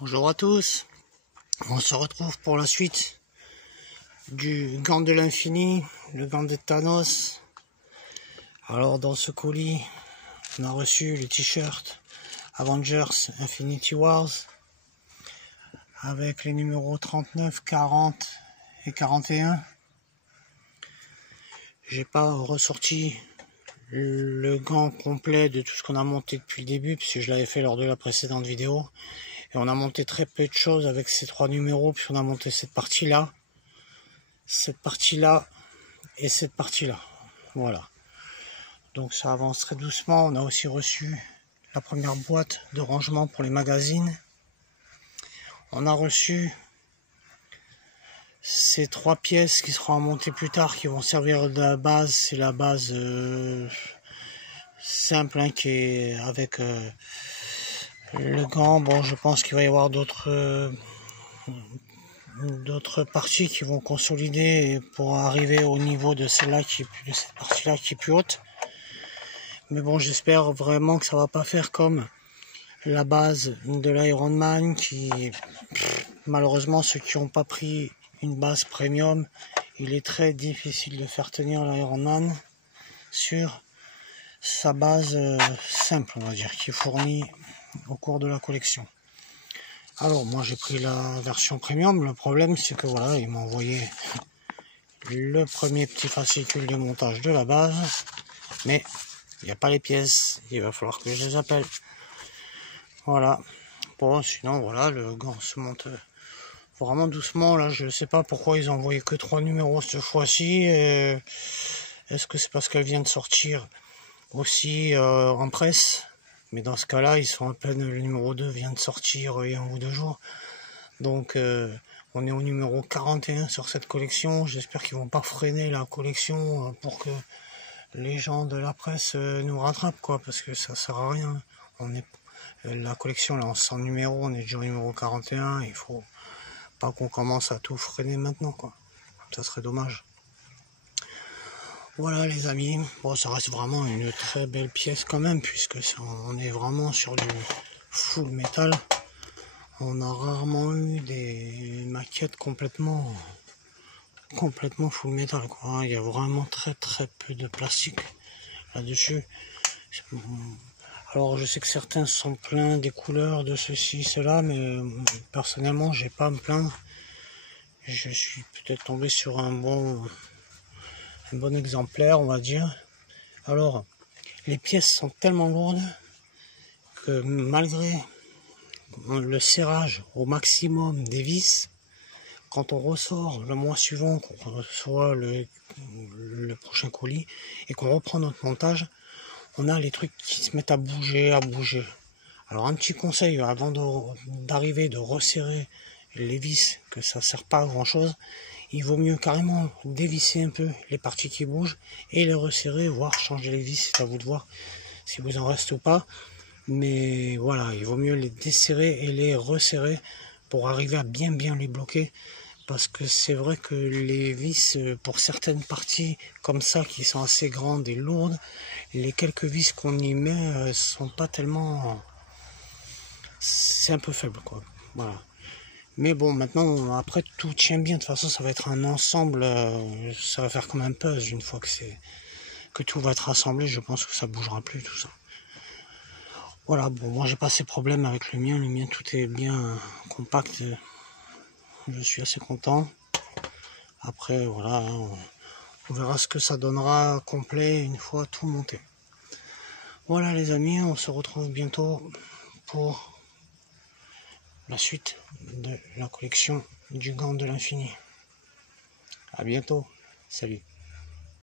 Bonjour à tous, on se retrouve pour la suite du gant de l'infini, le gant de Thanos. Alors dans ce colis, on a reçu le t-shirt Avengers Infinity Wars avec les numéros 39, 40 et 41. J'ai pas ressorti le gant complet de tout ce qu'on a monté depuis le début, puisque je l'avais fait lors de la précédente vidéo. Et on a monté très peu de choses avec ces trois numéros, puis on a monté cette partie-là et cette partie-là. Voilà. Donc ça avance très doucement. On a aussi reçu la première boîte de rangement pour les magazines. On a reçu ces trois pièces qui seront montées plus tard, qui vont servir de la base. C'est la base simple hein, qui est avec le gant. Bon, je pense qu'il va y avoir d'autres parties qui vont consolider pour arriver au niveau de celle-là de cette partie-là qui est plus haute. Mais bon, j'espère vraiment que ça va pas faire comme la base de l'Iron Man qui, malheureusement, ceux qui n'ont pas pris une base premium, il est très difficile de faire tenir l'Iron Man sur sa base simple, on va dire, qui est fournie au cours de la collection. Alors moi j'ai pris la version premium. Le problème c'est que voilà, ils m'ont envoyé le premier petit fascicule de montage de la base, mais il n'y a pas les pièces, il va falloir que je les appelle. Voilà. Bon, sinon voilà, le gant se monte vraiment doucement. Là je ne sais pas pourquoi ils ont envoyé que 3 numéros cette fois-ci. Est-ce que c'est parce qu'elle vient de sortir aussi en presse? Mais dans ce cas-là, ils sont à peine, le numéro 2 vient de sortir il y a 1 ou 2 jours. Donc on est au numéro 41 sur cette collection. J'espère qu'ils vont pas freiner la collection pour que les gens de la presse nous rattrapent, quoi, parce que ça sert à rien. La collection là en 100 numéros, on est déjà au numéro 41, il faut pas qu'on commence à tout freiner maintenant, quoi. Ça serait dommage. Voilà les amis, bon ça reste vraiment une très belle pièce quand même, puisque on est vraiment sur du full métal. On a rarement eu des maquettes complètement full métal, quoi. Il y a vraiment très peu de plastique là-dessus. Alors je sais que certains sont pleins des couleurs de ceci, cela, mais personnellement j'ai pas à me plaindre. Je suis peut-être tombé sur un bon exemplaire, on va dire. Alors, les pièces sont tellement lourdes que malgré le serrage au maximum des vis, quand on ressort le mois suivant, qu'on reçoit le prochain colis et qu'on reprend notre montage, on a les trucs qui se mettent à bouger. Alors un petit conseil avant d'arriver de resserrer les vis, que ça sert pas à grand chose, il vaut mieux carrément dévisser un peu les parties qui bougent et les resserrer, voire changer les vis, c'est à vous de voir si vous en reste ou pas. Mais voilà, il vaut mieux les desserrer et les resserrer pour arriver à bien les bloquer. Parce que c'est vrai que les vis, pour certaines parties comme ça, qui sont assez grandes et lourdes, les quelques vis qu'on y met sont pas tellement... C'est un peu faible, quoi. Voilà. Mais bon, maintenant, après, tout tient bien. De toute façon, ça va être un ensemble. Ça va faire comme un puzzle. Une fois que tout va être rassemblé, je pense que ça bougera plus, tout ça. Voilà, bon, moi, j'ai pas ces problèmes avec le mien. Le mien, tout est bien compact. Je suis assez content. Après, voilà, hein, on verra ce que ça donnera complet une fois tout monté. Voilà, les amis, on se retrouve bientôt pour la suite de la collection du gant de l'infini. À bientôt. Salut.